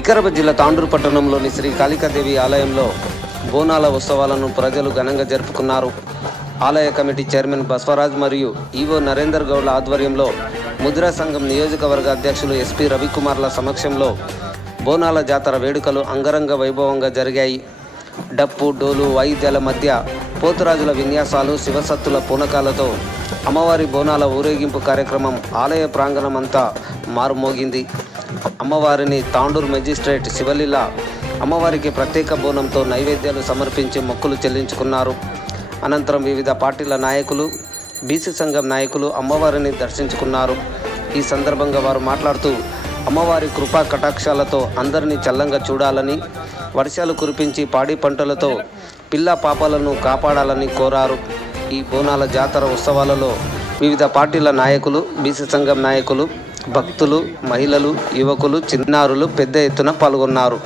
వికారాబాద్ జిల్లా తాండూరు పట్టణంలోని శ్రీ కాళికాదేవి ఆలయంలో బోనాల ఉత్సవాలను ప్రజలు ఘనంగా జరుపుకున్నారు. ఆలయ కమిటీ చైర్మన్ బసవరాజ్ మరియు ఈవో నరేందర్ గౌడ్ల ఆధ్వర్యంలో ముద్రా సంఘం నియోజకవర్గ అధ్యక్షులు ఎస్పీ రవికుమార్ల సమక్షంలో బోనాల జాతర వేడుకలు అంగరంగ వైభవంగా జరిగాయి. డప్పు, డోలు, వాయిద్యాల మధ్య పోతురాజుల విన్యాసాలు, శివసత్తుల పూనకాలతో అమ్మవారి బోనాల ఊరేగింపు కార్యక్రమం ఆలయ ప్రాంగణం అంతా మారుమోగింది. అమ్మవారిని తాండూరు మెజిస్ట్రేట్ శివలీల అమ్మవారికి ప్రత్యేక బోనంతో నైవేద్యాలు సమర్పించి మొక్కులు చెల్లించుకున్నారు. అనంతరం వివిధ పార్టీల నాయకులు, బీసీ సంఘం నాయకులు అమ్మవారిని దర్శించుకున్నారు. ఈ సందర్భంగా వారు మాట్లాడుతూ అమ్మవారి కృపా కటాక్షాలతో అందరినీ చల్లంగా చూడాలని, వర్షాలు కురిపించి పాడి పంటలతో పిల్ల పాపాలను కాపాడాలని కోరారు. ఈ బోనాల జాతర ఉత్సవాలలో వివిధ పార్టీల నాయకులు, బీసీ సంఘం నాయకులు, భక్తులు, మహిళలు, యువకులు, చిన్నారులు పెద్ద ఎత్తున పాల్గొన్నారు.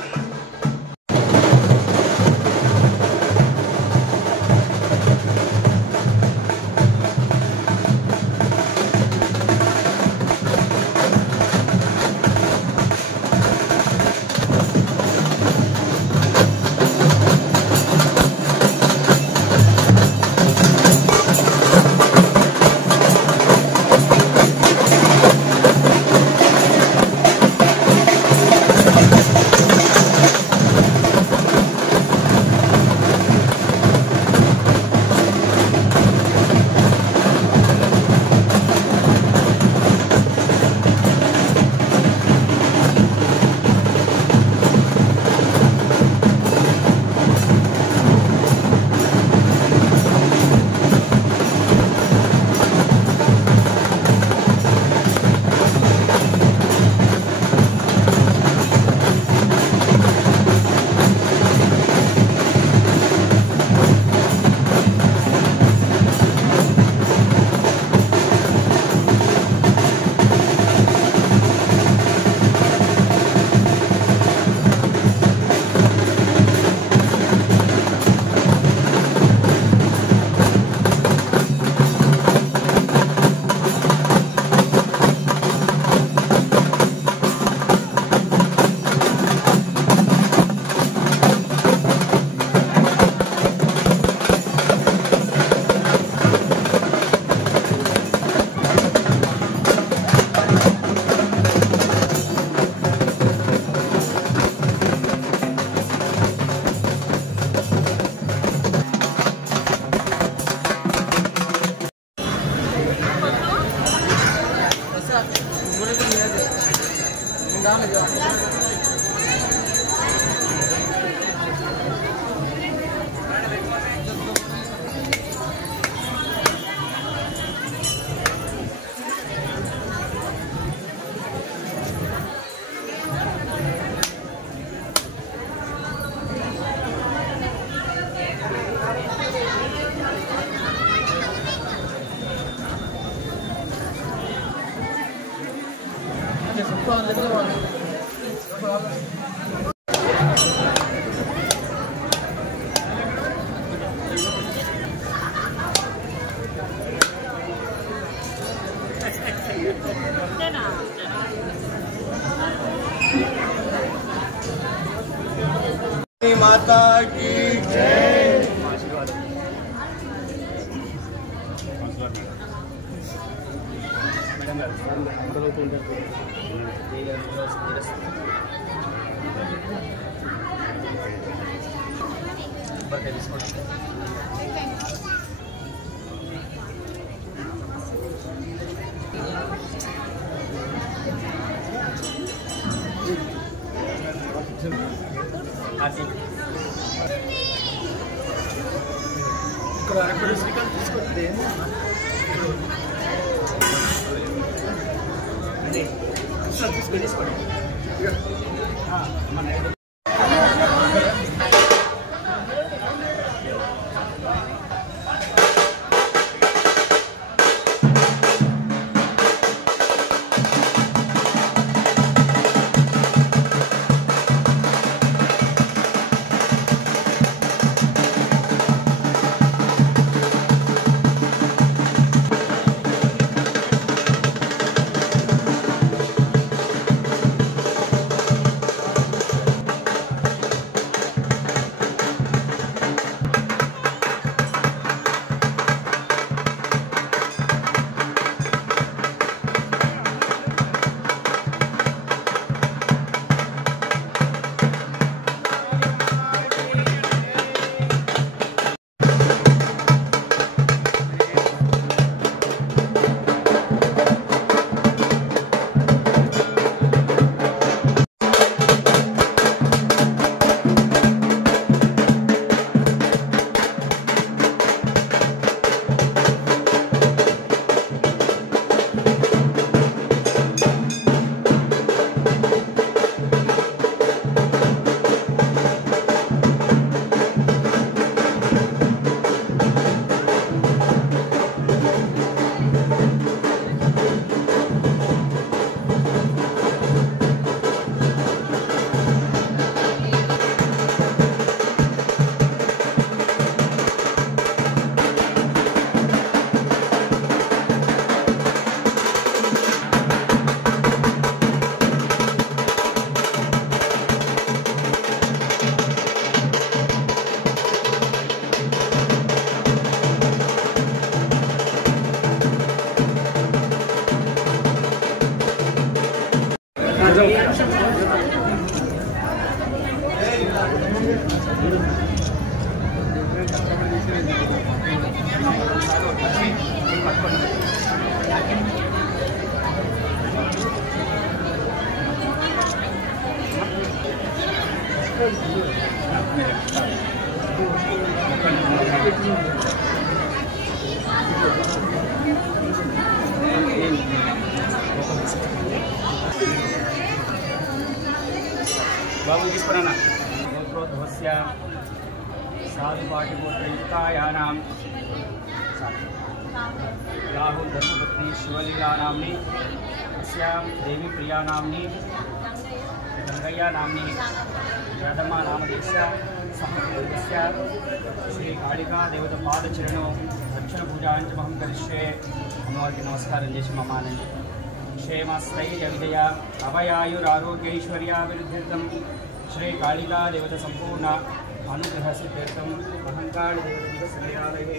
माता की जय। बाबू తీసుకురానా గోత్రోద్భవస్య साधुपाठिगोत्रयुक्तायानां राहु धर्मपत्नी शिवलीला नाम्नी अस्यां देवी प्रिया नाम्नी गंगय्या नाम्नी यादम्मा नामधेयस्य समूहस्य श्री कालिका देवता पादचरणो दक्षिण पूजाञ्च महं करिष्ये अम्मवारिकी नमस्कारं చేసి మమానండి क्षेमस्थैर्य विजय अभयायुरारोग्यैश्वर्याभिवृद्ध्यर्थं श्री कालिका देवता संपूर्ण अनुग्रह सिद्ध्यर्थं महंकाल देवता दिवसलयालये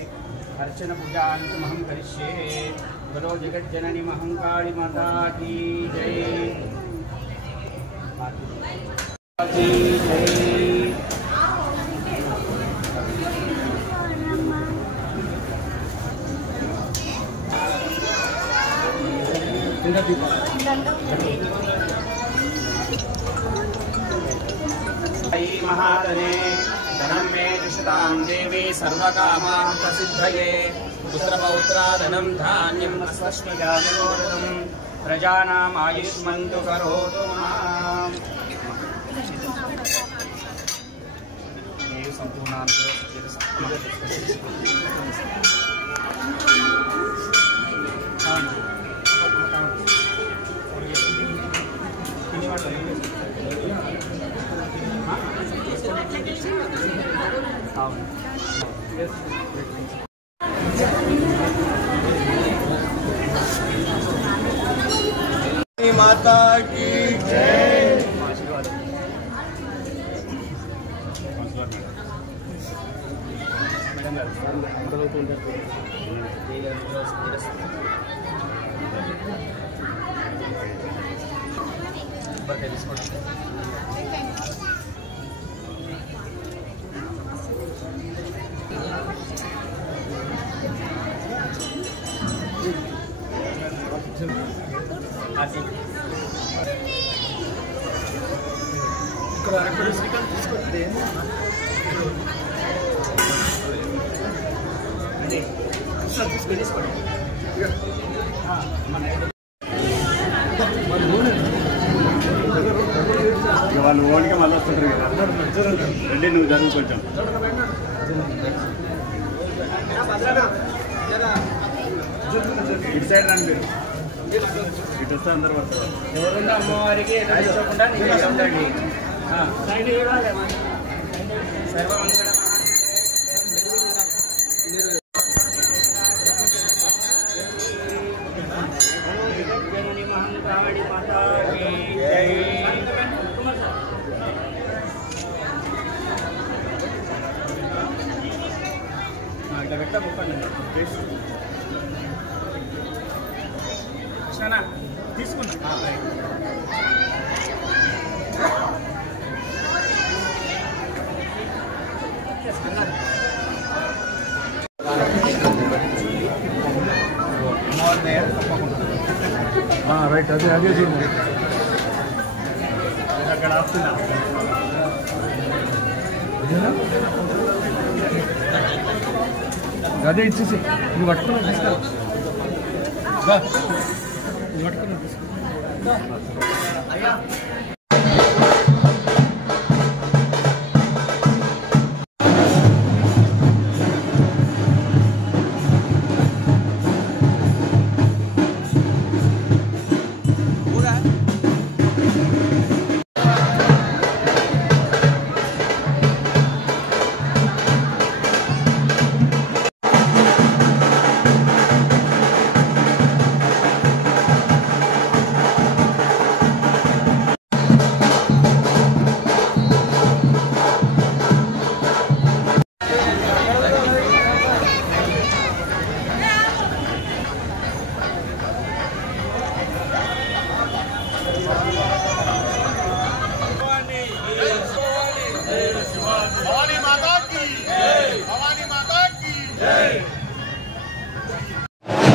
अर्चन पूजाञ्च महं करिष्ये। गुरो जगज्जननी महंकाली माता की जय। महादने धनं मे दिशतां देवी सर्वकामां प्रसिद्धये पुत्रपौत्राधनं धान्यं अस्मदामिनोरथं प्रजानाम् आयुष्मन्तु करोतु माम्। माता की जय। వాళ్ళు ఓన్గా మళ్ళీ వస్తుంటారు కదా రండి నువ్వు జరుగు కొంచెం ఇటు సైడ్ రండి మీరు ఇటు వస్తే అందరు పడతారు ఎవరున్నా అమ్మవారికి ఎదురుకోకుండా ఉండండి సర్వమంగళ మహంకాళి మాతా కీ జై। ఇట్లా పెట్ట ముక్కండి తీసుకున్నా రైట్ అదే అదే చూడండి అక్కడ ఆపుతున్నా అదే ఇచ్చేసి నువ్వు పట్టుకున్నా తీసుకురా నువ్వు పట్టుకున్నా తీసుకురా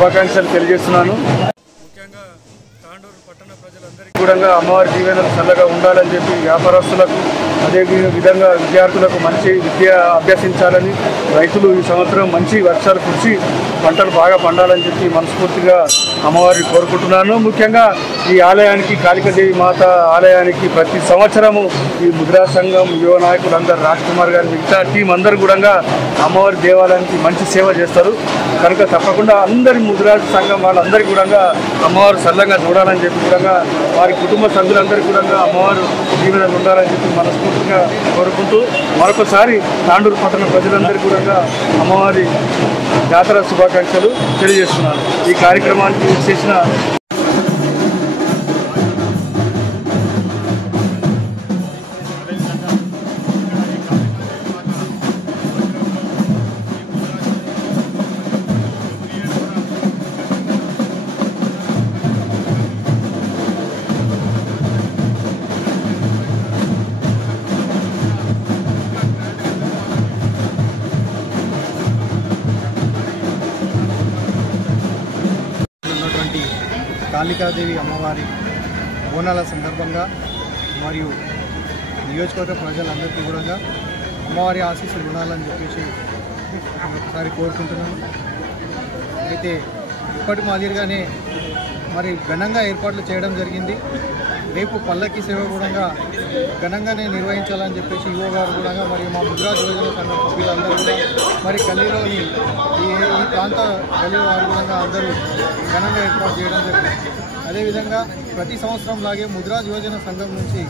శుభాకాంక్షలు తెలియజేస్తున్నాను. ముఖ్యంగా తాండూరు పట్టణ ప్రజలందరికీ కూడా అమ్మవారి దీవెనలు చల్లగా ఉండాలని చెప్పి వ్యాపారస్తులకు అదే విధంగా విద్యార్థులకు మంచి విద్య అభ్యసించాలని, రైతులు ఈ సంవత్సరం మంచి వర్షాలు కురిసి పంటలు బాగా పండాలని చెప్పి మనస్ఫూర్తిగా అమ్మవారిని కోరుకుంటున్నాను. ముఖ్యంగా ఈ ఆలయానికి, కాళికాదేవి మాత ఆలయానికి ప్రతి సంవత్సరము ఈ ముద్రా సంఘం యువ నాయకులందరూ, రాజ్ కుమార్ గారు, మిగతా టీం అందరూ కూడా అమ్మవారి దేవాలయానికి మంచి సేవ చేస్తారు. కనుక తప్పకుండా అందరి ముద్రా సంఘం వాళ్ళందరికీ కూడా అమ్మవారు సల్లంగా చూడాలని చెప్పి కూడా వారి కుటుంబ సభ్యులందరికీ కూడా అమ్మవారు జీవనాలు ఉండాలని చెప్పి మనస్ఫూర్తిగా కోరుకుంటూ మరొకసారి తాండూరు పట్టణ ప్రజలందరికీ కూడా అమ్మవారి జాతర శుభాకాంక్షలు తెలియజేస్తున్నాను. ఈ కార్యక్రమానికి చేసిన కాళికాదేవి అమ్మవారి బోనాల సందర్భంగా మరియు నియోజకవర్గ ప్రజలందరికీ కూడా అమ్మవారి ఆశీస్సులు ఉండాలని చెప్పేసి ఒకసారి కోరుకుంటున్నాను. అయితే ఇప్పటి మాదిరిగానే మరి ఘనంగా ఏర్పాట్లు చేయడం జరిగింది. రేపు పల్లకి సేవ కూడా ఘనంగానే నిర్వహించాలని చెప్పేసి ఈవో గారు కూడా మరియు మా ముద్రా యువజన సంఘం సభ్యులందరూ కూడా మరి గల్లీలోని ఈ ప్రాంత గల్లీ వారు కూడా అందరూ ఘనంగా ఏర్పాటు చేయడం జరిగింది. అదేవిధంగా ప్రతి సంవత్సరం లాగే ముద్రా యువజన సంఘం నుంచి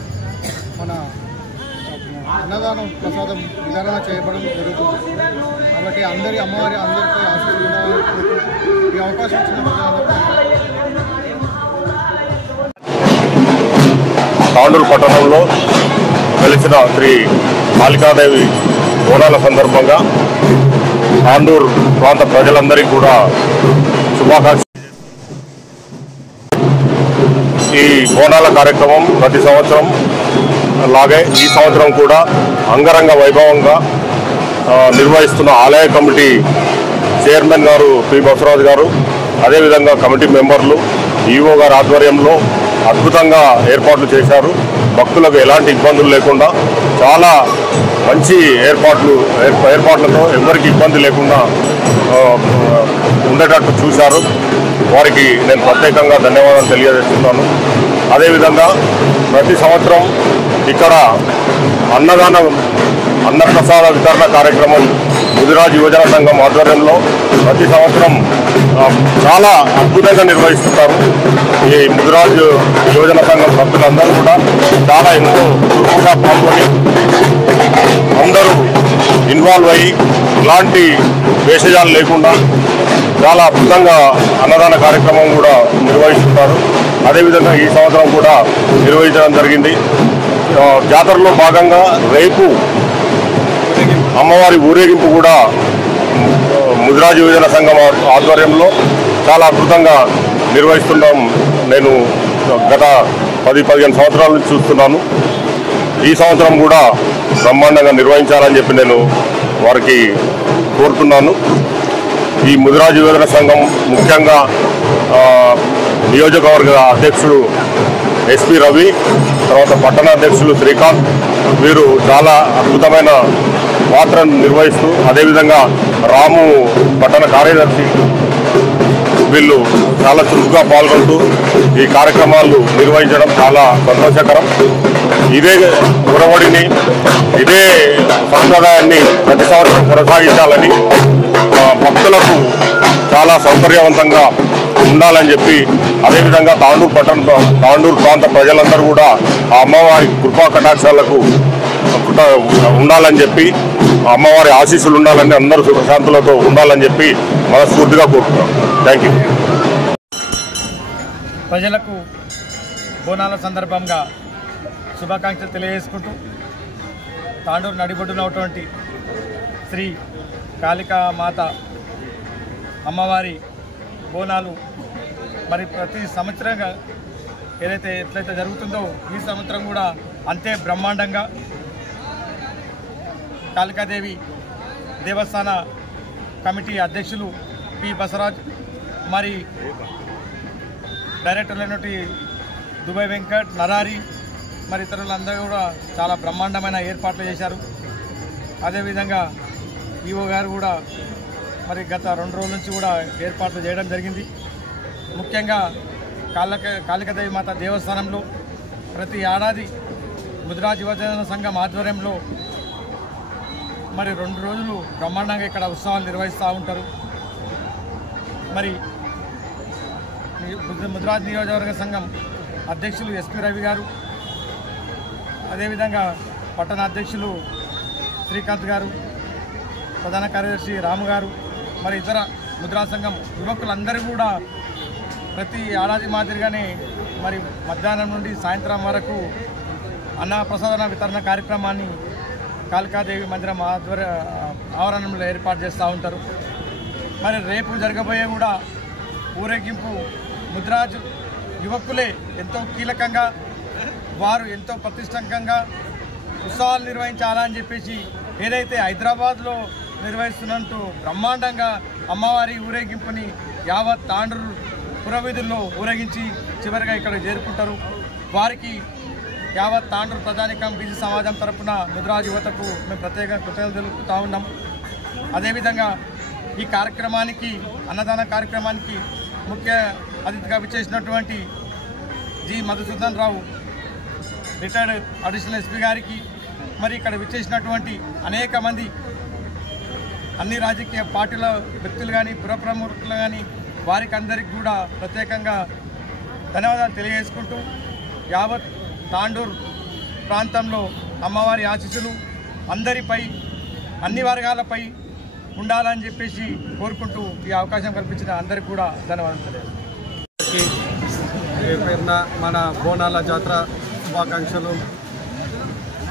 మన అన్నదానం ప్రసాదం వితరణ చేయబడడం జరుగుతుంది. కాబట్టి అందరి అమ్మవారి అందరిపై ఆశీస్సులు ఈ అవకాశం ఇచ్చిన తాండూరు పట్టణంలో వెలిసిన శ్రీ కాళికాదేవి బోనాల సందర్భంగా తాండూరు ప్రాంత ప్రజలందరికీ కూడా శుభాకాంక్షలు. ఈ బోనాల కార్యక్రమం ప్రతి సంవత్సరం లాగే ఈ సంవత్సరం కూడా అంగరంగ వైభవంగా నిర్వహిస్తున్న ఆలయ కమిటీ చైర్మన్ గారు పి బసవరాజు గారు, అదేవిధంగా కమిటీ మెంబర్లు ఈవో గారి ఆధ్వర్యంలో అద్భుతంగా ఏర్పాట్లు చేశారు. భక్తులకు ఎలాంటి ఇబ్బందులు లేకుండా చాలా మంచి ఏర్పాట్లతో ఎవరికి ఇబ్బంది లేకుండా ఉండేటట్టు చూశారు. వారికి నేను ప్రత్యేకంగా ధన్యవాదాలు తెలియజేస్తున్నాను. అదేవిధంగా ప్రతి సంవత్సరం ఇక్కడ అన్నప్రసాద వితరణ కార్యక్రమం ముదిరాజ్ యువజన సంఘం ఆధ్వర్యంలో ప్రతి సంవత్సరం చాలా అద్భుతంగా నిర్వహిస్తుంటారు. ఈ ముదిరాజ్ యువజన సంఘం సభ్యులందరూ కూడా చాలా ఎంతో చురుకుగా పాల్గొని అందరూ ఇన్వాల్వ్ అయ్యి ఇలాంటి వేషజాలు లేకుండా చాలా అద్భుతంగా అన్నదాన కార్యక్రమం కూడా నిర్వహిస్తుంటారు. అదేవిధంగా ఈ సంవత్సరం కూడా నిర్వహించడం జరిగింది. జాతరలో భాగంగా రేపు అమ్మవారి ఊరేగింపు కూడా ముదిరాజ్ యువజన సంఘం ఆధ్వర్యంలో చాలా అద్భుతంగా నిర్వహిస్తున్నాం. నేను గత 10-15 సంవత్సరాల నుంచి చూస్తున్నాను. ఈ సంవత్సరం కూడా బ్రహ్మాండంగా నిర్వహించాలని చెప్పి నేను వారికి కోరుతున్నాను. ఈ ముదిరాజ్ యువజన సంఘం ముఖ్యంగా నియోజకవర్గ అధ్యక్షుడు ఎస్పీ రవి, తర్వాత పట్టణ అధ్యక్షులు శ్రీకాంత్, వీరు చాలా అద్భుతమైన పాత్రను నిర్వహిస్తూ, అదేవిధంగా రాము పట్టణ కార్యదర్శి, వీళ్ళు చాలా చురుకుగా పాల్గొంటూ ఈ కార్యక్రమాలు నిర్వహించడం చాలా సంతోషకరం. ఇదే ఉరవడిని, ఇదే సంప్రదాయాన్ని ప్రతి సంవత్సరం కొనసాగించాలని, భక్తులకు చాలా సౌకర్యవంతంగా ఉండాలని చెప్పి, అదేవిధంగా తాండూరు ప్రాంత ప్రజలందరూ కూడా ఆ అమ్మవారి కృపా కటాక్షాలకు ఉండాలని చెప్పి, అమ్మవారి ఆశీస్సులు ఉండాలని, అందరూ సుఖశాంతులతో ఉండాలని చెప్పి మనస్ఫూర్తిగా కోరుతున్నాం. Thank you. ప్రజలకు బోనాల సందర్భంగా శుభాకాంక్షలు తెలియజేసుకుంటూ తాండూరు నడిబొడ్డునటువంటి శ్రీ కాళికా మాత అమ్మవారి బోనాలు మరి ప్రతి సంవత్సరంగా ఎట్లయితే జరుగుతుందో ఈ సంవత్సరం కూడా అంతే బ్రహ్మాండంగా కాళికాదేవి దేవస్థాన కమిటీ అధ్యక్షులు పి బసవరాజ్ మరి డైరెక్టర్లైనటువంటి దుబాయ్ వెంకట్ నరారి మరి ఇతరులందరూ కూడా చాలా బ్రహ్మాండమైన ఏర్పాట్లు చేశారు. అదేవిధంగా ఈవో గారు కూడా మరి గత 2 రోజుల నుంచి కూడా ఏర్పాట్లు చేయడం జరిగింది. ముఖ్యంగా కాళికాదేవి మాత దేవస్థానంలో ప్రతి ఏడాది ముదిరాజ్ యువజన సంఘం ఆధ్వర్యంలో మరి 2 రోజులు బ్రహ్మాండంగా ఇక్కడ ఉత్సవాలు నిర్వహిస్తూ ఉంటారు. మరి ముదిరాజ్ నియోజకవర్గ సంఘం అధ్యక్షులు ఎస్పీ రవి గారు, అదేవిధంగా పట్టణ అధ్యక్షులు శ్రీకాంత్ గారు, ప్రధాన కార్యదర్శి రాము గారు, మరి ఇతర ముదిరాజ్ సంఘం యువకులందరూ కూడా ప్రతి ఏడాది మాదిరిగానే మరి మధ్యాహ్నం నుండి సాయంత్రం వరకు అన్నప్రసాదన వితరణ కార్యక్రమాన్ని కాళికాదేవి మందిరం ఆవరణంలో ఏర్పాటు చేస్తూ ఉంటారు. మరి రేపు జరగబోయే కూడా ఊరేగింపు ముదిరాజ్ యువకులే ఎంతో కీలకంగా వారు ఎంతో ప్రతిష్టంకంగా ఉత్సవాలు నిర్వహించాలని చెప్పేసి ఏదైతే హైదరాబాద్లో నిర్వహిస్తున్నట్టు బ్రహ్మాండంగా అమ్మవారి ఊరేగింపుని యావత్ తాండూరు పురవీధుల్లో ఊరేగించి చివరిగా ఇక్కడ చేరుకుంటారు. వారికి యావత్ తాండూరు ప్రజానికం బీసీ సమాజం తరఫున ముదిరాజ్ యువతకు మేము ప్రత్యేక కృతజ్ఞతలు తెలుపుతూ ఉన్నాం. అదేవిధంగా ఈ కార్యక్రమానికి అన్నదాన కార్యక్రమానికి ముఖ్య అతిథిగా విచ్చేసినటువంటి జి మధుసూదన్ రావు రిటైర్డ్ అడిషనల్ ఎస్పీ గారికి, మరి ఇక్కడ విచ్చేసినటువంటి అనేక మంది అన్ని రాజకీయ పార్టీల వ్యక్తులు కానీ పుర ప్రముఖులు కానీ వారికి అందరికీ కూడా ప్రత్యేకంగా ధన్యవాదాలు తెలియజేసుకుంటూ యావత్ తాండూర్ ప్రాంతంలో అమ్మవారి ఆశీస్సులు అందరిపై అన్ని వర్గాలపై ఉండాలని చెప్పేసి కోరుకుంటూ ఈ అవకాశం కల్పించిన అందరికీ కూడా ధన్యవాదాలు తెలియజేస్తాను. పేరున మన బోనాల జాతర శుభాకాంక్షలు.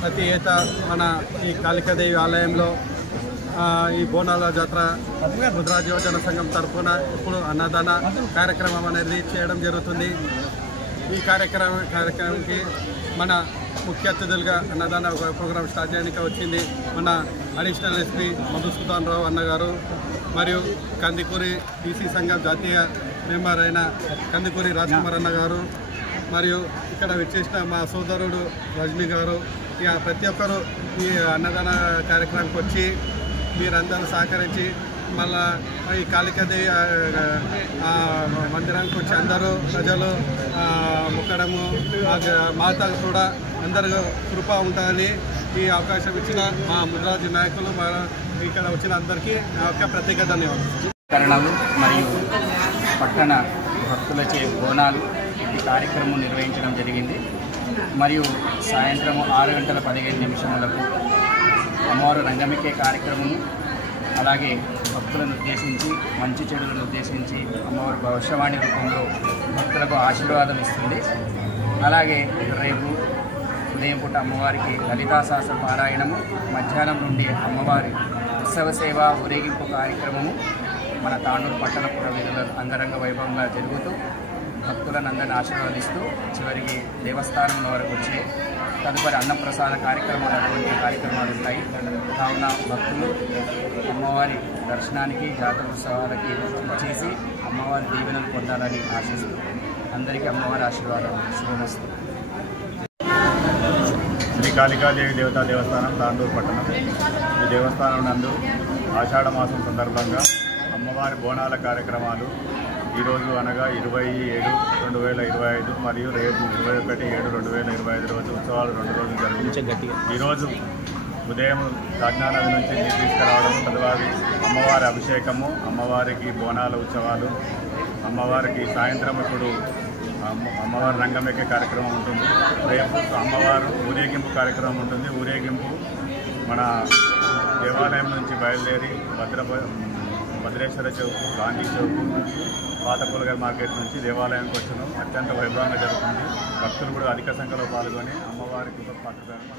ప్రతి ఏటా మన ఈ కాళికాదేవి ఆలయంలో ఈ బోనాల జాతర ముదిరాజ్ యువజన సంఘం తరఫున ఇప్పుడు అన్నదాన కార్యక్రమం అనేది చేయడం జరుగుతుంది. ఈ కార్యక్రమానికి మన ముఖ్య అతిథులుగా అన్నదాన ప్రోగ్రాం స్టార్ట్ చేయడానికి వచ్చింది మన అడిషనల్ ఎస్పీ మధుసూదన్ రావు అన్నగారు, మరియు కందికూరి బీసీ సంఘం జాతీయ మెంబర్ అయిన కందికూరి రాజ్కుమార్ అన్న గారు, మరియు ఇక్కడ వచ్చేసిన మా సోదరుడు రజనీ గారు, ఇక ప్రతి ఒక్కరు ఈ అన్నదాన కార్యక్రమానికి వచ్చి మీరందరూ సహకరించి మళ్ళా ఈ కాళికాదేవి మందిరానికి వచ్చి అందరూ ప్రజలు మొక్కడము మాత కూడా అందరూ కృప ఉంటుందని ఈ అవకాశం ఇచ్చిన మా ముదిరాజ్ నాయకులు ఇక్కడ వచ్చిన అందరికీ నా యొక్క ప్రత్యేక ధన్యవాదాలు. మరియు పట్టణ భక్తులచే బోనాలు ఈ కార్యక్రమం నిర్వహించడం జరిగింది. మరియు సాయంత్రం 6:15 అమ్మవారు రంగమెక్కే కార్యక్రమము, అలాగే భక్తులను ఉద్దేశించి మంచి చెడులను ఉద్దేశించి అమ్మవారు భవిష్యవాణి రూపంలో భక్తులకు ఆశీర్వాదం ఇస్తుంది. అలాగే రేపు ఉదయం పూట అమ్మవారికి లలితా సహస్ర పారాయణము, మధ్యాహ్నం నుండి అమ్మవారి ఉత్సవ సేవ ఊరేగింపు కార్యక్రమము మన తాండూరు పట్టణ పురవీధుల అంగరంగ వైభవంగా జరుగుతూ భక్తులను అందరిని ఆశీర్వదిస్తూ చివరికి దేవస్థానం వరకు వచ్చే తదుపరి అన్నప్రసాద కార్యక్రమాలు అటువంటి కార్యక్రమాలు ఉంటాయి. కావున భక్తులు అమ్మవారి దర్శనానికి జాతర ఉత్సవాలకి చేసి అమ్మవారి దీవెనలు పొందాలని ఆశిస్తూ అందరికీ అమ్మవారి ఆశీర్వాదం శుభమస్తు. శ్రీ కాళికాదేవి దేవతా దేవస్థానం తాండూరు పట్టణం. ఈ దేవస్థానం నందు ఆషాఢ మాసం సందర్భంగా అమ్మవారి బోనాల కార్యక్రమాలు ఈరోజు అనగా 27/2025 మరియు రేపు 21/7/2025 రోజు ఉత్సవాలు 2 రోజులు జరుగుతాయి. ఈరోజు ఉదయం రాజ్ఞానది నుంచి నీరు తీసుకురావడం, తదువారి అమ్మవారి అభిషేకము, అమ్మవారికి బోనాల ఉత్సవాలు, అమ్మవారికి సాయంత్రం ఇప్పుడు అమ్మవారి రంగమెక్కే కార్యక్రమం ఉంటుంది. రేపు అమ్మవారు ఊరేగింపు కార్యక్రమం ఉంటుంది. ఊరేగింపు మన దేవాలయం నుంచి బయలుదేరి భద్రేశ్వర చౌక్, గాంధీ చౌక్, పాత కూరగాయల మార్కెట్ నుంచి దేవాలయానికి వచ్చును. అత్యంత వైభవంగా జరుగుతుంది. భక్తులు కూడా అధిక సంఖ్యలో పాల్గొని అమ్మవారికి పాత్రలను